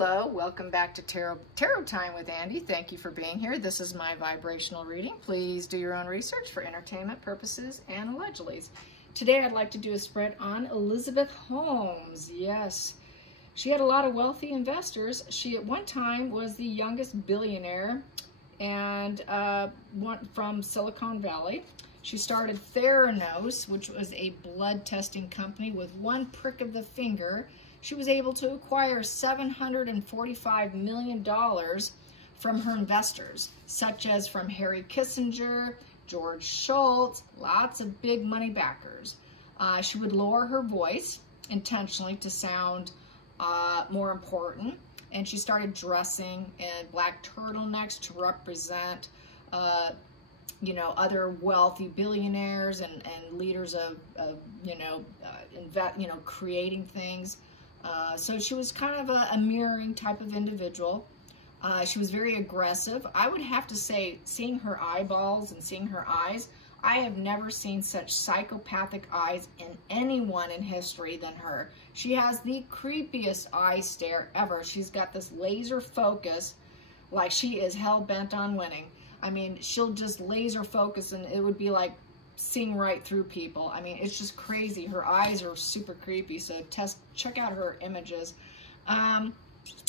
Hello, welcome back to Tarot Time with Andy. Thank you for being here. This is my vibrational reading. Please do your own research for entertainment purposes and allegedly. Today I'd like to do a spread on Elizabeth Holmes. Yes, she had a lot of wealthy investors. She at one time was the youngest billionaire and from Silicon Valley. She started Theranos, which was a blood testing company. With one prick of the finger, she was able to acquire $745 million from her investors, such as from Harry Kissinger, George Shultz, lots of big money backers. She would lower her voice intentionally to sound more important, and she started dressing in black turtlenecks to represent other wealthy billionaires and leaders of creating things. So she was kind of a mirroring type of individual. She was very aggressive. I would have to say, seeing her eyeballs and seeing her eyes, I have never seen such psychopathic eyes in anyone in history than her. She has the creepiest eye stare ever. She's got this laser focus, like she is hell-bent on winning. I mean, she'll just laser focus and it would be like seeing right through people. I mean, it's just crazy. Her eyes are super creepy, so check out her images.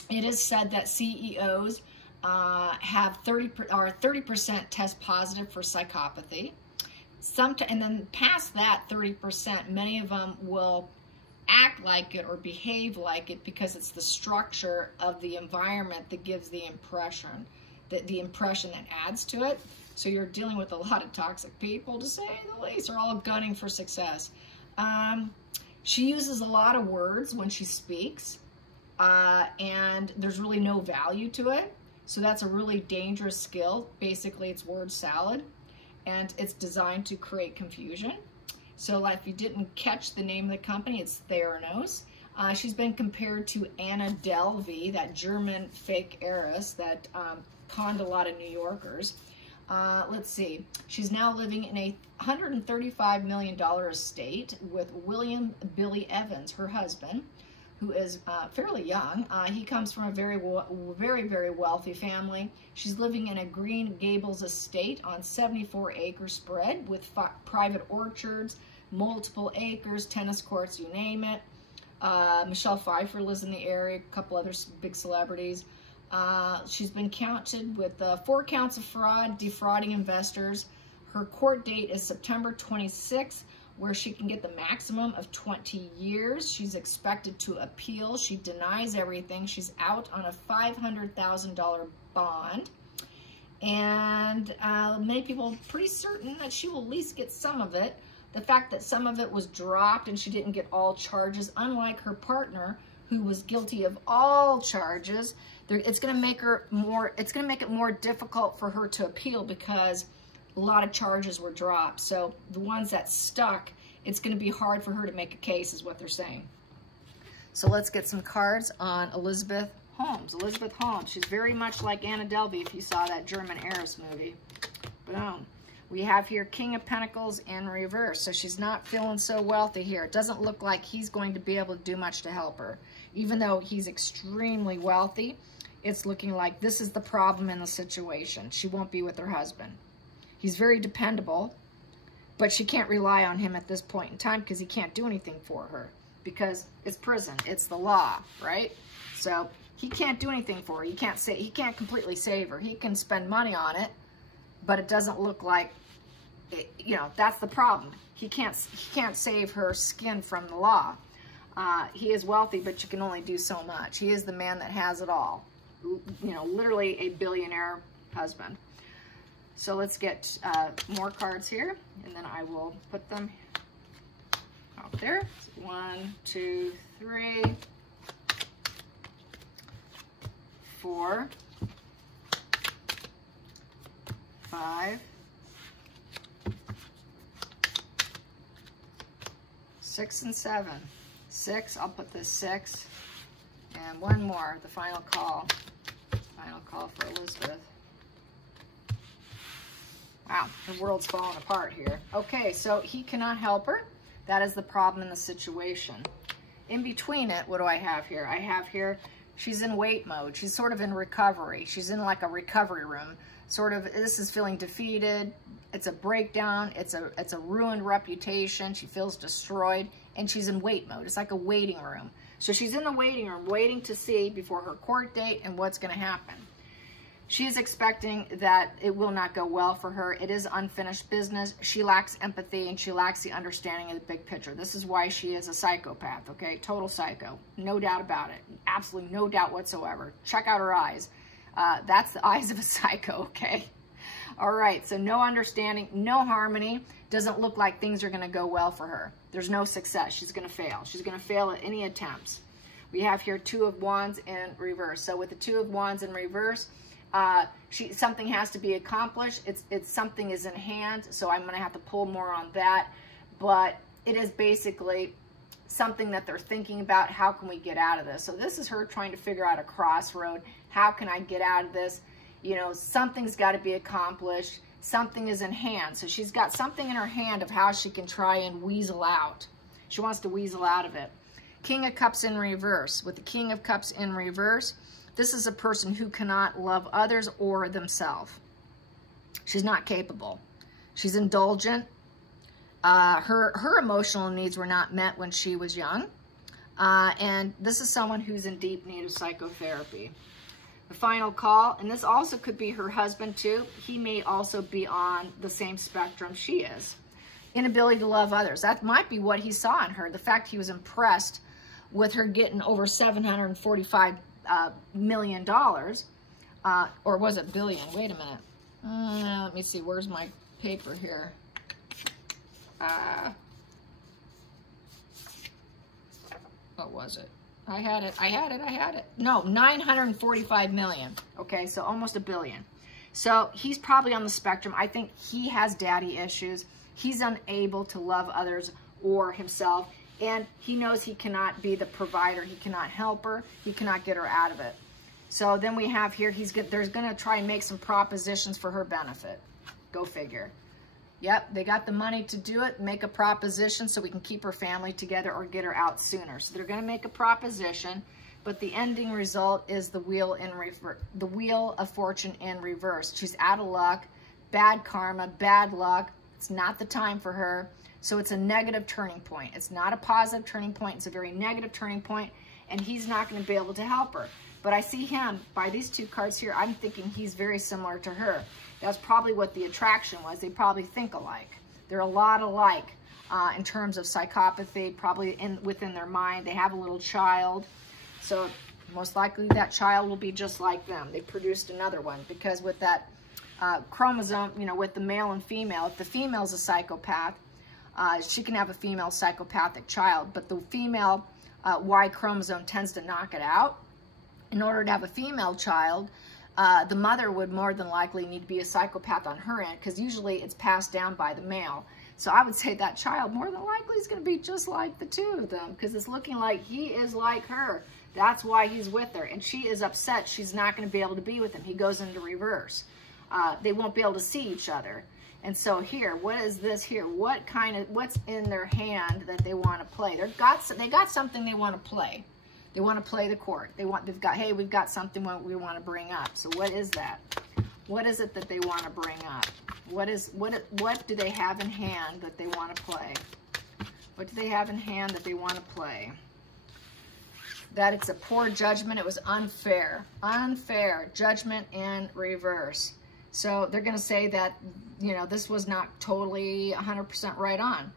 It is said that CEOs have 30% test positive for psychopathy. And then past that 30%, many of them will act like it or behave like it because it's the structure of the environment that gives the impression, the impression that adds to it. So you're dealing with a lot of toxic people, to say the least. They're all gunning for success. She uses a lot of words when she speaks, and there's really no value to it. So that's a really dangerous skill. Basically, it's word salad, and it's designed to create confusion. So like, if you didn't catch the name of the company, it's Theranos. She's been compared to Anna Delvey, that German fake heiress that conned a lot of New Yorkers. Let's see. She's now living in a $135 million estate with William Billy Evans, her husband, who is fairly young. He comes from a very, very wealthy family. She's living in a Green Gables estate on 74-acre spread with private orchards, multiple acres, tennis courts, you name it. Michelle Pfeiffer lives in the area, a couple other big celebrities. She's been counted with 4 counts of fraud, defrauding investors. Her court date is September 26th, where she can get the maximum of 20 years. She's expected to appeal. She denies everything. She's out on a $500,000 bond. And many people are pretty certain that she will at least get some of it. The fact that some of it was dropped and she didn't get all charges, unlike her partner, who was guilty of all charges, it's going to make it more difficult for her to appeal because a lot of charges were dropped. So the ones that stuck, it's going to be hard for her to make a case, is what they're saying. So let's get some cards on Elizabeth Holmes. Elizabeth Holmes, she's very much like Anna Delvey if you saw that German heiress movie. Boom. We have here King of Pentacles in reverse. So she's not feeling so wealthy here. It doesn't look like he's going to be able to do much to help her. Even though he's extremely wealthy, it's looking like this is the problem in the situation. She won't be with her husband. He's very dependable, but she can't rely on him at this point in time because he can't do anything for her because it's prison. It's the law, right? So he can't do anything for her. He can't completely save her. He can spend money on it, but it doesn't look like it, that's the problem. He can't save her skin from the law. He is wealthy, but you can only do so much. He is the man that has it all. Literally a billionaire husband. So let's get more cards here, and then I will put them out there. 1, 2, 3, 4, 5, 6, and 7. 6, I'll put this 6, and one more, the final call. Final call for Elizabeth. Wow, the world's falling apart here. Okay, so he cannot help her. That is the problem in the situation. In between it, what do I have here? I have here She's in wait mode. She's sort of in recovery. She's in like a recovery room. Sort of, this is feeling defeated. It's a breakdown. It's a ruined reputation. She feels destroyed, and she's in wait mode. It's like a waiting room. So she's in the waiting room waiting to see before her court date and what's going to happen. She is expecting that it will not go well for her. It is unfinished business. She lacks empathy, and she lacks the understanding of the big picture. This is why she is a psychopath, okay? Total psycho. No doubt about it. Absolutely no doubt whatsoever. Check out her eyes. That's the eyes of a psycho, okay? All right, so no understanding, no harmony. Doesn't look like things are going to go well for her. There's no success. She's going to fail. She's going to fail at any attempts. We have here 2 of Wands in reverse. So with the 2 of Wands in reverse, something has to be accomplished. It's something is in hand, so I'm going to have to pull more on that. But it is basically something that they're thinking about. How can we get out of this? So this is her trying to figure out a crossroad. How can I get out of this? You know, something's got to be accomplished. Something is in hand. So she's got something in her hand of how she can try and weasel out. She wants to weasel out of it. King of Cups in reverse. With the King of Cups in reverse, this is a person who cannot love others or themselves. She's not capable. She's indulgent. Her emotional needs were not met when she was young. And this is someone who's in deep need of psychotherapy. The final call, and this also could be her husband too. He may also be on the same spectrum she is. Inability to love others. That might be what he saw in her. The fact he was impressed with her getting over $745 million. Or was it billion? Wait a minute. Let me see. Where's my paper here? What was it? I had it. No, 945 million. Okay, so almost a billion. So he's probably on the spectrum. I think he has daddy issues. He's unable to love others or himself. And he knows he cannot be the provider. He cannot help her. He cannot get her out of it. So then we have here, there's going to try and make some propositions for her benefit. Go figure. Yep, they got the money to do it, make a proposition so we can keep her family together or get her out sooner. So they're going to make a proposition, but the ending result is the Wheel of Fortune in reverse. She's out of luck, bad karma, bad luck. It's not the time for her. So it's a negative turning point. It's not a positive turning point. It's a very negative turning point, and he's not going to be able to help her. But I see him, by these 2 cards here, I'm thinking he's very similar to her. That's probably what the attraction was. They probably think alike. They're a lot alike in terms of psychopathy, probably within their mind. They have a little child. So most likely that child will be just like them. They produced another one because with that chromosome, you know, with the male and female, if the female's a psychopath, she can have a female psychopathic child, but the female Y chromosome tends to knock it out. In order to have a female child, the mother would more than likely need to be a psychopath on her end because usually it's passed down by the male. So I would say that child more than likely is going to be just like the 2 of them because it's looking like he is like her. That's why he's with her. And she is upset she's not going to be able to be with him. He goes into reverse. They won't be able to see each other. And so here, what is this here? What's in their hand that they want to play? They got something they want to play. They want to play the court. Hey, we've got something we want to bring up. So what is that? What is it that they want to bring up? What do they have in hand that they want to play? What do they have in hand that they want to play? That it's a poor judgment. It was unfair. Unfair. Judgment in reverse. So they're going to say that, you know, this was not totally 100% right on.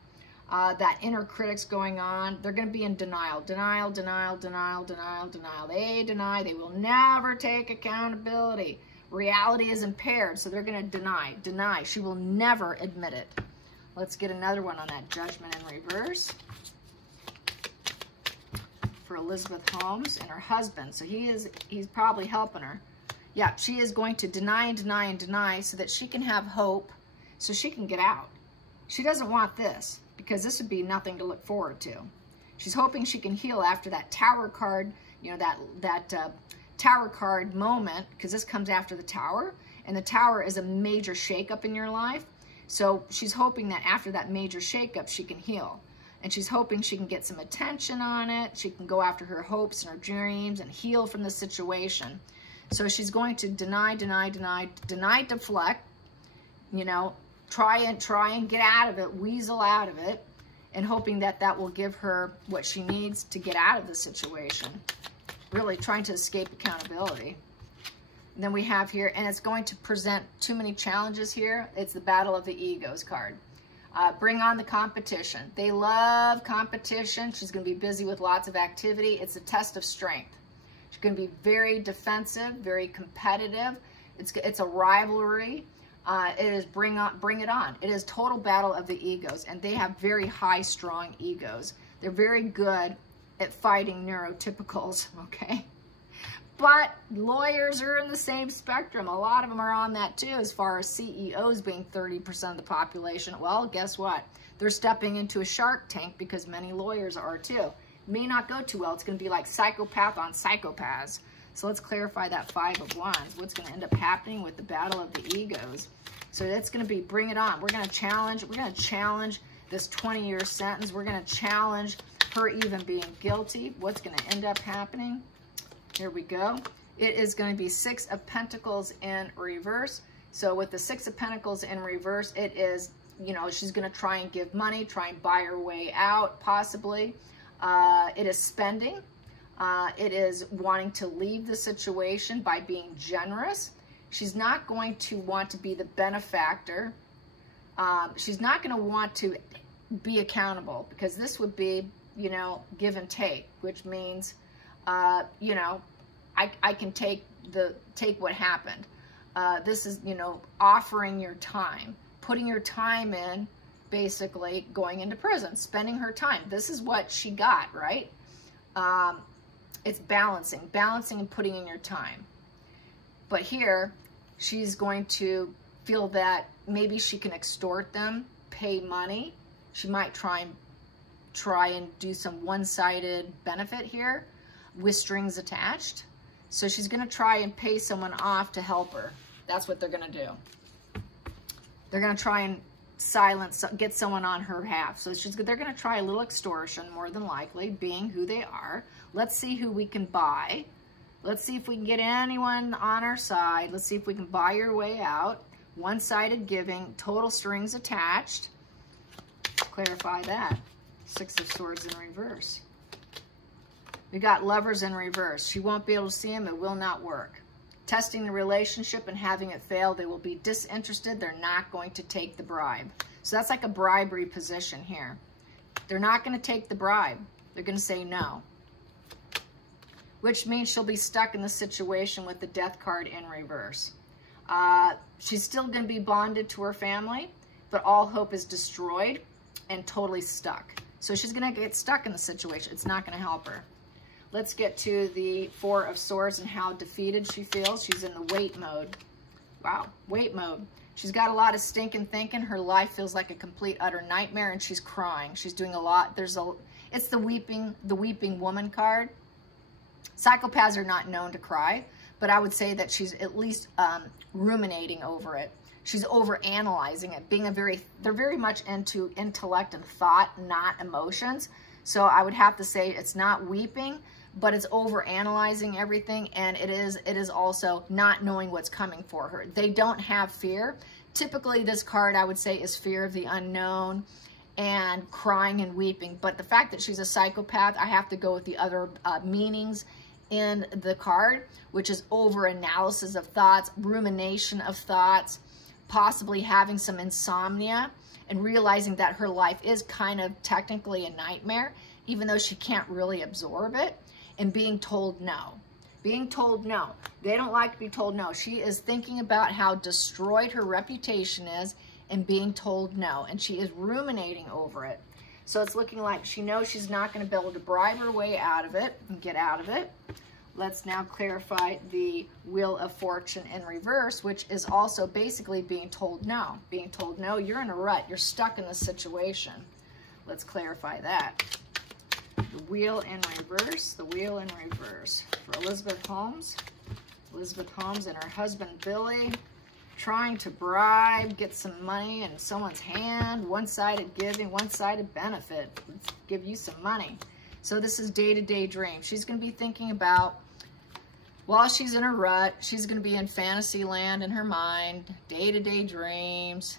That inner critic's going on. They're going to be in denial. Denial, denial, denial, denial, denial. They deny. They will never take accountability. Reality is impaired, so they're going to deny. Deny. She will never admit it. Let's get another one on that Judgment in reverse. For Elizabeth Holmes and her husband. So he's probably helping her. Yeah, she is going to deny and deny and deny so that she can have hope, so she can get out. She doesn't want this, because this would be nothing to look forward to. She's hoping she can heal after that Tower card, you know, that Tower card moment, because this comes after the Tower, and the Tower is a major shakeup in your life. So she's hoping that after that major shakeup, she can heal. and she's hoping she can get some attention on it. She can go after her hopes and her dreams and heal from the situation. So she's going to deny, deflect, you know, try and get out of it, weasel out of it, and hoping that that will give her what she needs to get out of the situation. Really trying to escape accountability. And then we have here, and it's going to present too many challenges here. It's the Battle of the Egos card. Bring on the competition. They love competition. She's going to be busy with lots of activity. It's a test of strength. She's going to be very defensive, very competitive. It's a rivalry. It is bring it on. It is total battle of the egos, and they have very high, strong egos. They're very good at fighting neurotypicals, okay? But lawyers are in the same spectrum. A lot of them are on that too, as far as CEOs being 30% of the population. Well, guess what? They're stepping into a shark tank because many lawyers are too. May not go too well. It's going to be like psychopath on psychopaths. So let's clarify that Five of Wands. What's going to end up happening with the battle of the egos? So that's going to be bring it on. We're going to challenge this 20-year sentence. We're going to challenge her even being guilty. What's going to end up happening? Here we go. It is going to be Six of Pentacles in reverse. So with the Six of Pentacles in reverse, it is, you know, she's going to try and give money, try and buy her way out, possibly. It is spending. It is wanting to leave the situation by being generous. She's not going to want to be the benefactor. She's not going to want to be accountable, because this would be, you know, give and take, which means, you know, I can take what happened. This is, you know, offering your time, putting your time in, basically going into prison, spending her time. This is what she got, right? It's balancing and putting in your time. But here, she's going to feel that maybe she can extort them, pay money. She might try and do some one-sided benefit here with strings attached. So she's going to try and pay someone off to help her. That's what they're going to do. They're going to try and get someone on her behalf. So they're going to try a little extortion, more than likely, being who they are. Let's see who we can buy. Let's see if we can get anyone on our side. Let's see if we can buy your way out. One-sided giving, total strings attached. Clarify that. Six of Swords in reverse. We got Lovers in reverse. She won't be able to see him. It will not work. Testing the relationship and having it fail. They will be disinterested. They're not going to take the bribe. So that's like a bribery position here. They're not going to take the bribe. They're going to say no. Which means she'll be stuck in the situation with the Death card in reverse. She's still going to be bonded to her family, but all hope is destroyed and totally stuck. So she's going to get stuck in the situation. It's not going to help her. Let's get to the Four of Swords and how defeated she feels. She's in the wait mode. Wow, wait mode. She's got a lot of stinking thinking. Her life feels like a complete utter nightmare, and she's crying. She's doing a lot. It's the weeping woman card. Psychopaths are not known to cry, but I would say that she's at least ruminating over it. She's over-analyzing it. They're very much into intellect and thought, not emotions. So I would have to say it's not weeping, but it's over-analyzing everything, and it is also not knowing what's coming for her. They don't have fear. Typically, this card, I would say, is fear of the unknown and crying and weeping. But the fact that she's a psychopath, I have to go with the other meanings in the card, which is over-analysis of thoughts, rumination of thoughts, possibly having some insomnia, and realizing that her life is kind of technically a nightmare, even though she can't really absorb it, and being told no. Being told no. They don't like to be told no. She is thinking about how destroyed her reputation is and being told no, and she is ruminating over it. So it's looking like she knows she's not going to be able to bribe her way out of it and get out of it. Let's now clarify the Wheel of Fortune in reverse, which is also basically being told no. Being told no, you're in a rut. You're stuck in this situation. Let's clarify that. The Wheel in reverse. The Wheel in reverse. For Elizabeth Holmes. Elizabeth Holmes and her husband, Billy. trying to bribe, get some money in someone's hand, one-sided giving, one-sided benefit. Let's give you some money. So this is day-to-day dreams. She's going to be thinking about, while she's in a rut, she's going to be in fantasy land in her mind, day-to-day dreams,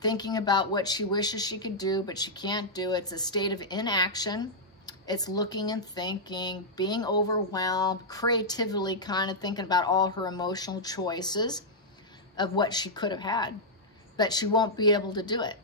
thinking about what she wishes she could do, but she can't do it. It's a state of inaction. It's looking and thinking, being overwhelmed, creatively kind of thinking about all her emotional choices of what she could have had, but she won't be able to do it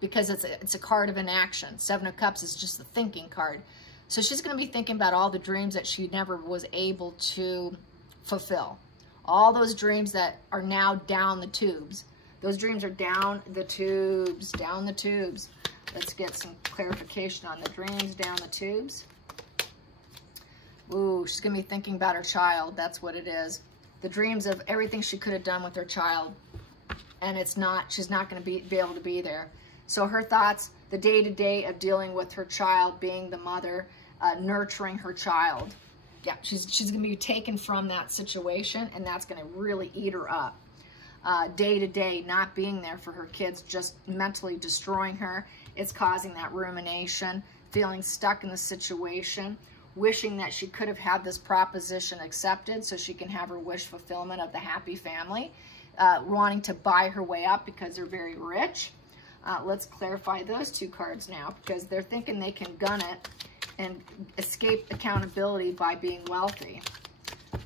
because it's a card of inaction. Seven of Cups is just the thinking card. So she's going to be thinking about all the dreams that she never was able to fulfill. All those dreams that are now down the tubes. Those dreams are down the tubes, down the tubes. Let's get some clarification on the dreams down the tubes. Ooh, she's going to be thinking about her child. That's what it is. The dreams of everything she could have done with her child. And it's not, she's not going to be able to be there. So her thoughts, the day-to-day of dealing with her child, being the mother, nurturing her child. Yeah, she's going to be taken from that situation, and that's going to really eat her up. Day-to-day, not being there for her kids, just mentally destroying her. It's causing that rumination, feeling stuck in the situation, wishing that she could have had this proposition accepted so she can have her wish fulfillment of the happy family, wanting to buy her way up because they're very rich. Let's clarify those two cards now, because they're thinking they can gun it and escape accountability by being wealthy.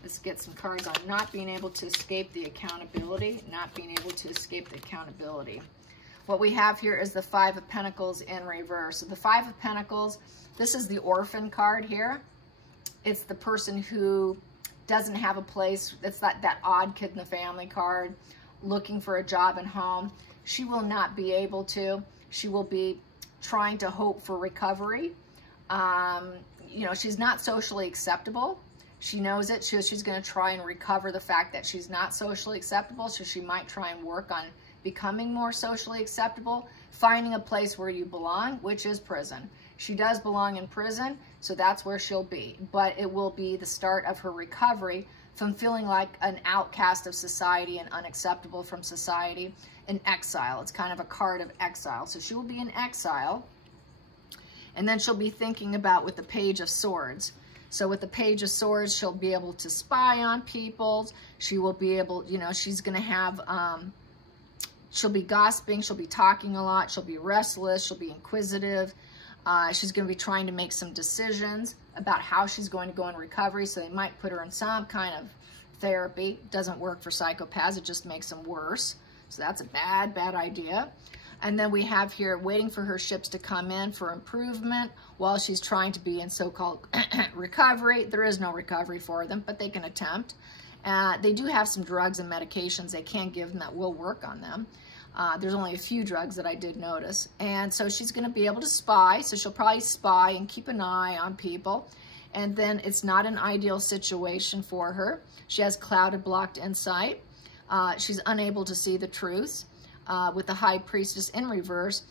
Let's get some cards on not being able to escape the accountability, not being able to escape the accountability. What we have here is the Five of Pentacles in reverse. So the Five of Pentacles, this is the orphan card here. It's the person who doesn't have a place. It's that odd kid in the family card, looking for a job and home. She will not be able to. She will be trying to hope for recovery. You know, she's not socially acceptable. She knows it. She's going to try and recover the fact that she's not socially acceptable. So she might try and work on becoming more socially acceptable, finding a place where you belong, which is prison. She does belong in prison, so that's where she'll be. But it will be the start of her recovery from feeling like an outcast of society and unacceptable from society, in exile. It's kind of a card of exile. So she will be in exile. And then she'll be thinking about with the Page of Swords. So with the Page of Swords, she'll be able to spy on people. She will be able, you know, she's going to have, she'll be gossiping. She'll be talking a lot. She'll be restless. She'll be inquisitive. She's going to be trying to make some decisions about how she's going to go in recovery. So they might put her in some kind of therapy. It doesn't work for psychopaths. It just makes them worse. So that's a bad, bad idea. And then we have here waiting for her ships to come in for improvement while she's trying to be in so-called recovery. There is no recovery for them, but they can attempt. They do have some drugs and medications they can give them that will work on them. There's only a few drugs that I did notice. And so she's going to be able to spy. So she'll probably spy and keep an eye on people. And then it's not an ideal situation for her. She has clouded, blocked insight. She's unable to see the truth. With the High Priestess in reverse,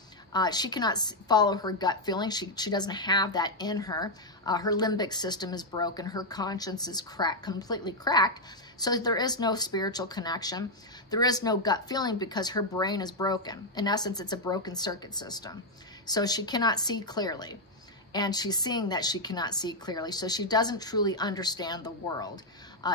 she cannot follow her gut feeling. She doesn't have that in her. Her limbic system is broken. Her conscience is completely cracked. So there is no spiritual connection. There is no gut feeling because her brain is broken. In essence, it's a broken circuit system. So she cannot see clearly. And she's seeing that she cannot see clearly. So she doesn't truly understand the world.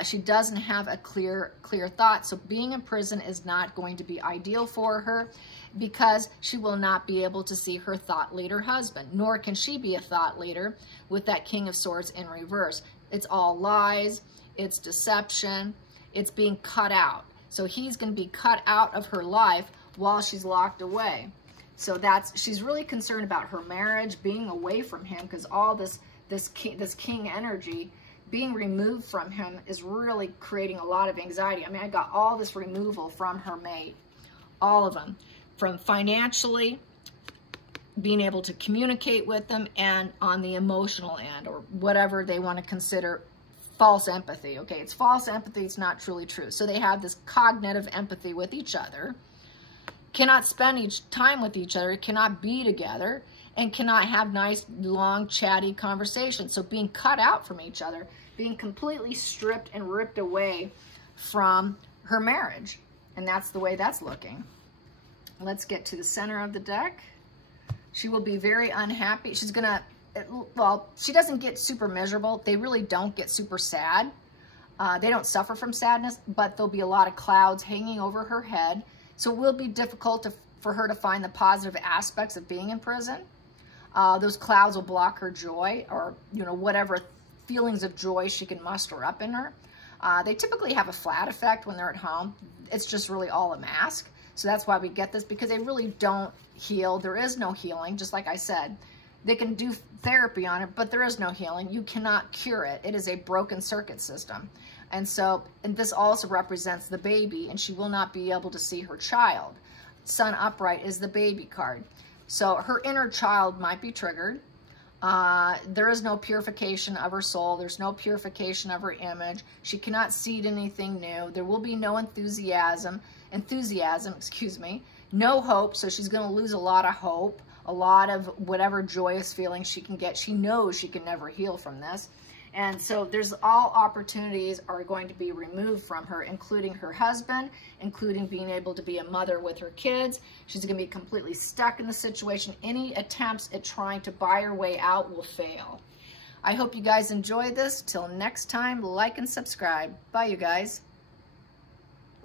She doesn't have a clear thought. So being in prison is not going to be ideal for her because she will not be able to see her thought leader husband, nor can she be a thought leader with that King of Swords in reverse. It's all lies. It's deception. It's being cut out. So he's going to be cut out of her life while she's locked away. So she's really concerned about her marriage, being away from him, because all this king energy being removed from him is really creating a lot of anxiety. I mean, I got all this removal from her mate, all of them, from financially, being able to communicate with them, and on the emotional end, or whatever they want to consider false empathy. Okay, it's false empathy. It's not truly true. So they have this cognitive empathy with each other, cannot spend time with each other, cannot be together, and cannot have nice, long, chatty conversations. So being cut out from each other, being completely stripped and ripped away from her marriage. And that's the way that's looking. Let's get to the center of the deck. She will be very unhappy. She's gonna, well, she doesn't get super miserable. They really don't get super sad. They don't suffer from sadness, but there'll be a lot of clouds hanging over her head. So it will be difficult for her to find the positive aspects of being in prison. Those clouds will block her joy, or, you know, whatever feelings of joy she can muster up in her. They typically have a flat effect when they're at home. It's just really all a mask. So that's why we get this, because they really don't heal. There is no healing, just like I said. They can do therapy on it, but there is no healing. You cannot cure it. It is a broken circuit system. And so, and this also represents the baby, and she will not be able to see her child. Sun upright is the baby card. So her inner child might be triggered. There is no purification of her soul. There's no purification of her image. She cannot seed anything new. There will be no enthusiasm, excuse me, no hope. So she's going to lose a lot of hope, a lot of whatever joyous feelings she can get. She knows she can never heal from this. And so there's all opportunities are going to be removed from her, including her husband, including being able to be a mother with her kids. She's going to be completely stuck in the situation. Any attempts at trying to buy her way out will fail. I hope you guys enjoy this. Till next time, like and subscribe. Bye, you guys.